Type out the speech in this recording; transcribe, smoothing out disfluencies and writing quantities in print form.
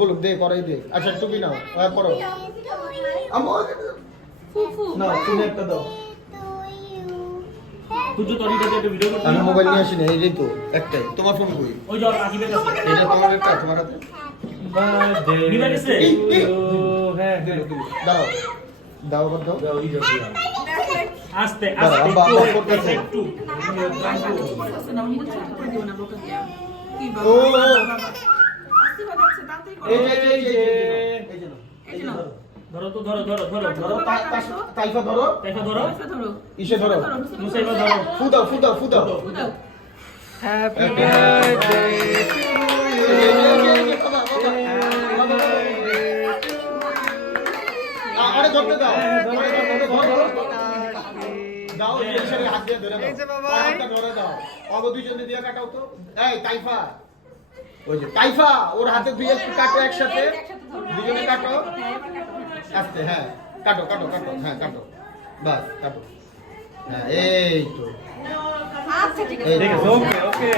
বলুক দে করাই দে। আচ্ছা টুপি নাও পড়ো। না তুমি একটা দাও। আমি মোবাইল নিয়ে আসি না, এই তো একটাই। তোমার ফোন কই? এটা তোমার একটা, তোমার হাতে দাও দাও দাও আস্তে একটু ধরো তো ধরো তাইফা ধরো ইসে ধরো মুসাইফা ধরো ফু দাও হ্যাপি বার্থডে টু আরে ধরতে দাও দাও ইশারে হাত দিয়ে ধরে দাও। এই যে বাবা হাতটা ধরে দাও। অগ দুইজনে দিয়ে কাটাও তো। এই তাইফা, ওই যে তাইফা ওর হাতে দুই একটু কাটো একসাথে, দুজনে কাটো আস্তে। হ্যাঁ কাটো হ্যাঁ কাটো, বাস কাটো। হ্যাঁ এই তো আচ্ছা ঠিক আছে। ওকে